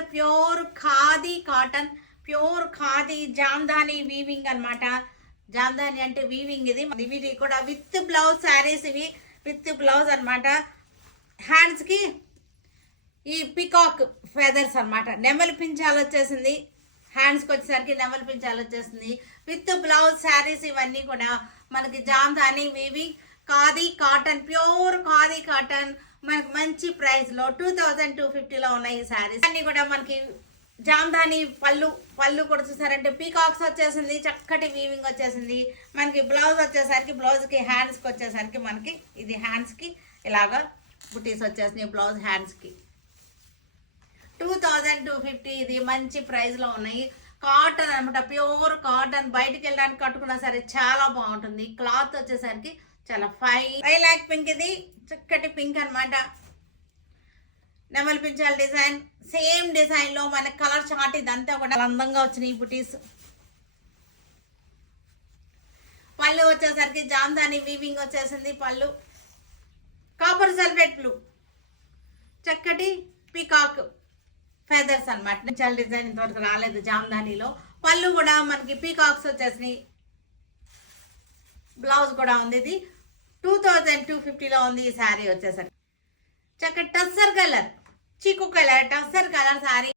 Colour pure khadi cotton, pure khadi Jamdani weaving అన్నమాట. జామ్దాని అంటే weaving. ఇవి కూడా విత్ బ్లౌజ్ శారీస్, ఇవి విత్ బ్లౌజ్ అన్నమాట. హ్యాండ్స్ కి ఈ పికాక్ ఫెదర్స్ అన్నమాట. నెమలి పించాలు వచ్చేసింది. హ్యాండ్స్ కి వచ్చేసరికి నెమలి పించాలు వచ్చేసింది విత్ బ్లౌజ్ శారీస్. ఇవన్నీ కూడా మనకి Jamdani weaving khadi cotton, pure khadi cotton. మనకి మంచి ప్రైస్ లో 2250లో ఉన్నాయి ఈ శారీస్ అన్ని కూడా. మనకి జామ్దాని పళ్ళు కూడా చూసారంటే పీకాక్స్ వచ్చేసింది, చక్కటి వీవింగ్ వచ్చేసింది. మనకి బ్లౌజ్ వచ్చేసరికి బ్లౌజ్ కి హ్యాండ్స్ కి వచ్చేసరికి మనకి ఇది హ్యాండ్స్ కి ఇలాగా బుటీస్ వచ్చేసినాయి. బ్లౌజ్ హ్యాండ్స్ కి 2250. ఇది మంచి ప్రైస్ లో ఉన్నాయి. కాటన్ అనమాట, ప్యూర్ కాటన్. బయటికి వెళ్ళడానికి కట్టుకున్నా సరే చాలా బాగుంటుంది. క్లాత్ వచ్చేసరికి చాలా లైలాక్ పింక్. ఇది చక్కటి పింక్ అనమాట. నెమలి పించాల డిజైన్, సేమ్ డిజైన్ లో మన కలర్ చార్ట్ ఇదంతా కూడా అందంగా వచ్చినాయి బుటీస్. పళ్ళు వచ్చేసరికి జామ్దాని వీవింగ్ వచ్చేసింది. పళ్ళు కాపర్ సల్ఫేట్ బ్లూ, చక్కటి పీకాక్ ఫెదర్స్ అనమాట. చాలా డిజైన్ ఇంతవరకు రాలేదు జామ్దానిలో. పళ్ళు కూడా మనకి పీకాక్స్ వచ్చేసినాయి. బ్లౌజ్ కూడా ఉంది. ఇది 2250లో ఉంది ఈ శారీ వచ్చేసరికి. చక్కటి టస్సర్ కలర్, చీకు కలర్ టస్సర్ కలర్ శారీ.